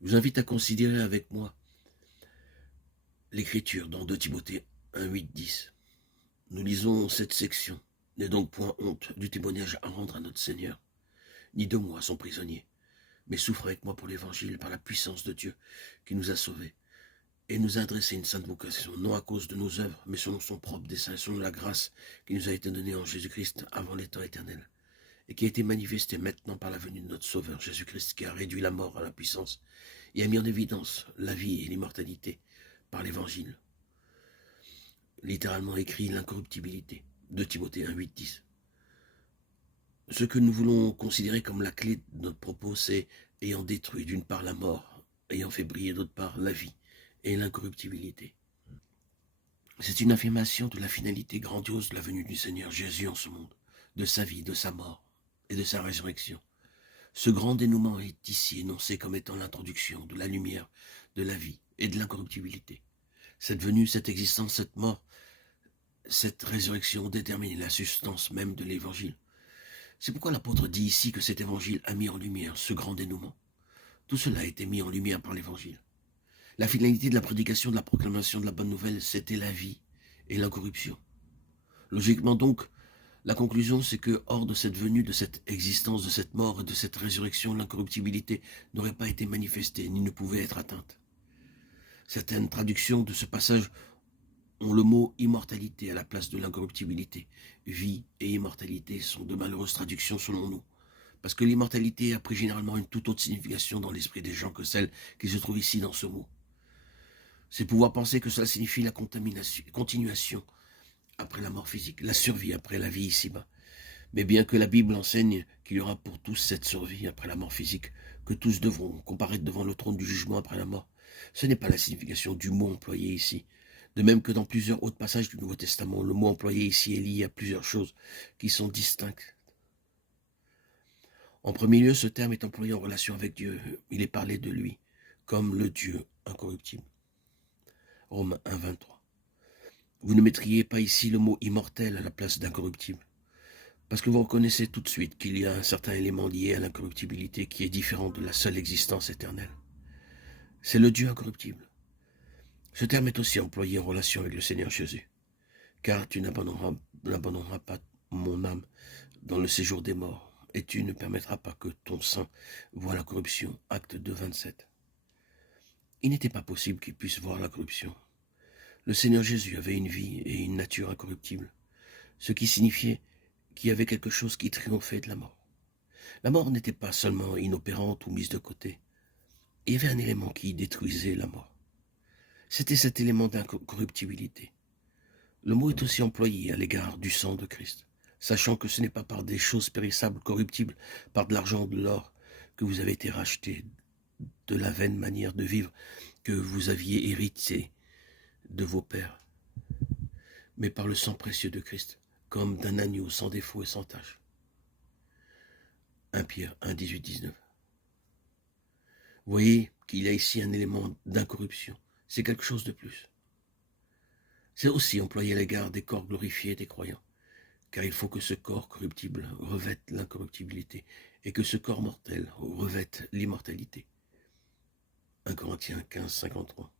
Je vous invite à considérer avec moi l'écriture dans 2 Timothée 1, 8, 10. Nous lisons cette section. N'aie donc point honte du témoignage à rendre à notre Seigneur, ni de moi son prisonnier, mais souffre avec moi pour l'évangile par la puissance de Dieu qui nous a sauvés et nous a adressé une sainte vocation, non à cause de nos œuvres, mais selon son propre dessein, selon la grâce qui nous a été donnée en Jésus-Christ avant les temps éternels, et qui a été manifestée maintenant par la venue de notre Sauveur Jésus-Christ, qui a réduit la mort à la puissance et a mis en évidence la vie et l'immortalité par l'évangile. Littéralement écrit l'incorruptibilité de Timothée 1, 8, 10. Ce que nous voulons considérer comme la clé de notre propos, c'est ayant détruit d'une part la mort, ayant fait briller d'autre part la vie et l'incorruptibilité. C'est une affirmation de la finalité grandiose de la venue du Seigneur Jésus en ce monde, de sa vie, de sa mort et de sa résurrection. Ce grand dénouement est ici énoncé comme étant l'introduction de la lumière, de la vie et de l'incorruptibilité. Cette venue, cette existence, cette mort, cette résurrection ont déterminé la substance même de l'évangile. C'est pourquoi l'apôtre dit ici que cet évangile a mis en lumière ce grand dénouement. Tout cela a été mis en lumière par l'évangile. La finalité de la prédication, de la proclamation de la bonne nouvelle, c'était la vie et l'incorruption. Logiquement donc, la conclusion, c'est que hors de cette venue, de cette existence, de cette mort et de cette résurrection, l'incorruptibilité n'aurait pas été manifestée, ni ne pouvait être atteinte. Certaines traductions de ce passage ont le mot immortalité à la place de l'incorruptibilité. Vie et immortalité sont de malheureuses traductions selon nous, parce que l'immortalité a pris généralement une toute autre signification dans l'esprit des gens que celle qui se trouve ici dans ce mot. C'est pouvoir penser que cela signifie la continuation après la mort physique, la survie après la vie ici-bas. Mais bien que la Bible enseigne qu'il y aura pour tous cette survie après la mort physique, que tous devront comparaître devant le trône du jugement après la mort, ce n'est pas la signification du mot employé ici. De même que dans plusieurs autres passages du Nouveau Testament, le mot employé ici est lié à plusieurs choses qui sont distinctes. En premier lieu, ce terme est employé en relation avec Dieu. Il est parlé de lui comme le Dieu incorruptible. Romains 1, 23. Vous ne mettriez pas ici le mot immortel à la place d'incorruptible, parce que vous reconnaissez tout de suite qu'il y a un certain élément lié à l'incorruptibilité qui est différent de la seule existence éternelle. C'est le Dieu incorruptible. Ce terme est aussi employé en relation avec le Seigneur Jésus. Car tu n'abandonneras pas mon âme dans le séjour des morts, et tu ne permettras pas que ton sang voie la corruption. Acte 2, 27. Il n'était pas possible qu'il puisse voir la corruption. Le Seigneur Jésus avait une vie et une nature incorruptibles, ce qui signifiait qu'il y avait quelque chose qui triomphait de la mort. La mort n'était pas seulement inopérante ou mise de côté. Il y avait un élément qui détruisait la mort. C'était cet élément d'incorruptibilité. Le mot est aussi employé à l'égard du sang de Christ, sachant que ce n'est pas par des choses périssables, corruptibles, par de l'argent ou de l'or, que vous avez été rachetés de la vaine manière de vivre que vous aviez hérité de vos pères, mais par le sang précieux de Christ, comme d'un agneau sans défaut et sans tache. 1 Pierre 1, 18, 19. Vous voyez qu'il y a ici un élément d'incorruption. C'est quelque chose de plus. C'est aussi employé à l'égard des corps glorifiés des croyants, car il faut que ce corps corruptible revête l'incorruptibilité et que ce corps mortel revête l'immortalité. 1 Corinthiens 15, 53.